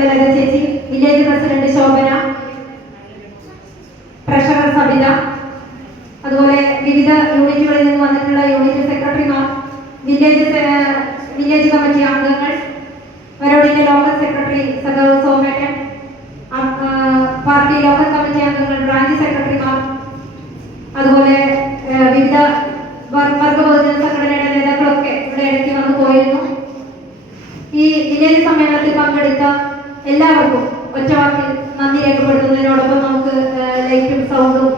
നമ്മുടെ ലത ചേച്ചി, village president Shobhana, treasurer Sabitha, അതുപോലെ വിവിധ യൂണിറ്റുകളിൽ നിന്ന് വന്നിട്ടുള്ള യൂണിറ്റ് സെക്രട്ടറിമാർ, വില്ലേജ് കമ്മിറ്റി അംഗങ്ങൾ, വരോടിന്റെ ലോക്കൽ സെക്രട്ടറി സഖാവ് സോമേട്ടൻ, പാർട്ടി ലോക്കൽ കമ്മിറ്റി അംഗങ്ങൾ, ബ്രാഞ്ച് സെക്രട്ടറിമാർ, അതുപോലെ വിവിധ വർഗബഹുജന സംഘടനയുടെ നേതാക്കളൊക്കെ ഇവിടെ ഇടയ്ക്ക് വന്നു പോയിരുന്നു. ഈ വില്ലേജ് സമ്മേളനത്തിൽ പങ്കെടുത്ത എല്ലാവർക്കും ഒറ്റവാക്കിൽ നന്ദി രേഖപ്പെടുത്തുന്നതിനോടൊപ്പം നമുക്ക് ലൈറ്റും സൗണ്ടും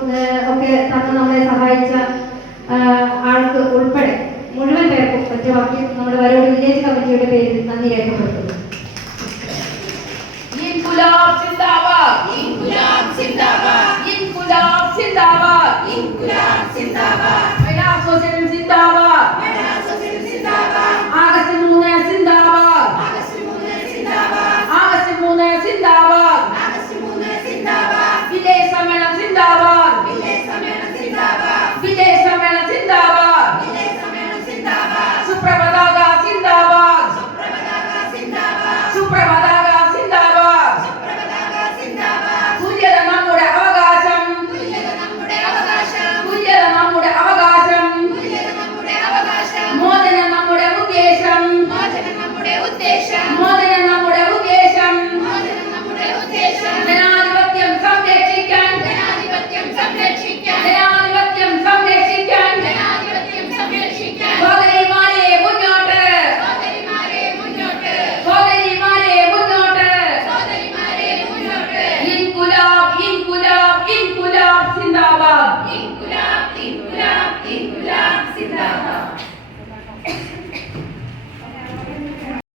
ഒക്കെ തന്ന് നമ്മളെ സഹായിച്ച ആൾക്ക് ഉൾപ്പെടെ മുഴുവൻ പേർക്കും ഒറ്റവാക്കിൽ നമ്മുടെ വരോട് വില്ലേജ് കമ്മിറ്റിയുടെ പേരിൽ നന്ദി രേഖപ്പെടുത്തുന്നു. ഇൻകുലാബ് സിന്ദാബാദ്, ഇൻകുലാബ് സിന്ദാബാദ്, ഇൻകുലാബ് സിന്ദാബാദ്, ഇൻകുലാബ് സിന്ദാബാദ്, മഹിളാ അസോസിയേഷൻ സിന്ദാബാദ്, മഹിളാ അസോസിയേഷൻ സിന്ദാബാദ്, ആഗസ്റ്റ് 3 സിന്ദാബാദ്, ആഗസ്റ്റ് 3 സിന്ദാബാദ്, ആഗസ്റ്റ് 3 സിന്ദാബാദ്, ആഗസ്റ്റ് 3 സിന്ദാബാദ്, വില്ലേജ് സമ്മേളനം സിന്ദാബാദ്, വില്ലേജ് സമ്മേളനം സിന്ദാബാദ്, വില്ലേജ് സമ്മേളനം സിന്ദാബാദ്, വില്ലേജ് സമ്മേളനം സിന്ദാബാദ്, സുപ്രഭാത സിന്ദാബാദ്, സുപ്രഭാത സിന്ദാബാദ്, സുപ്രഭാത മോദനം നമ്മുടെ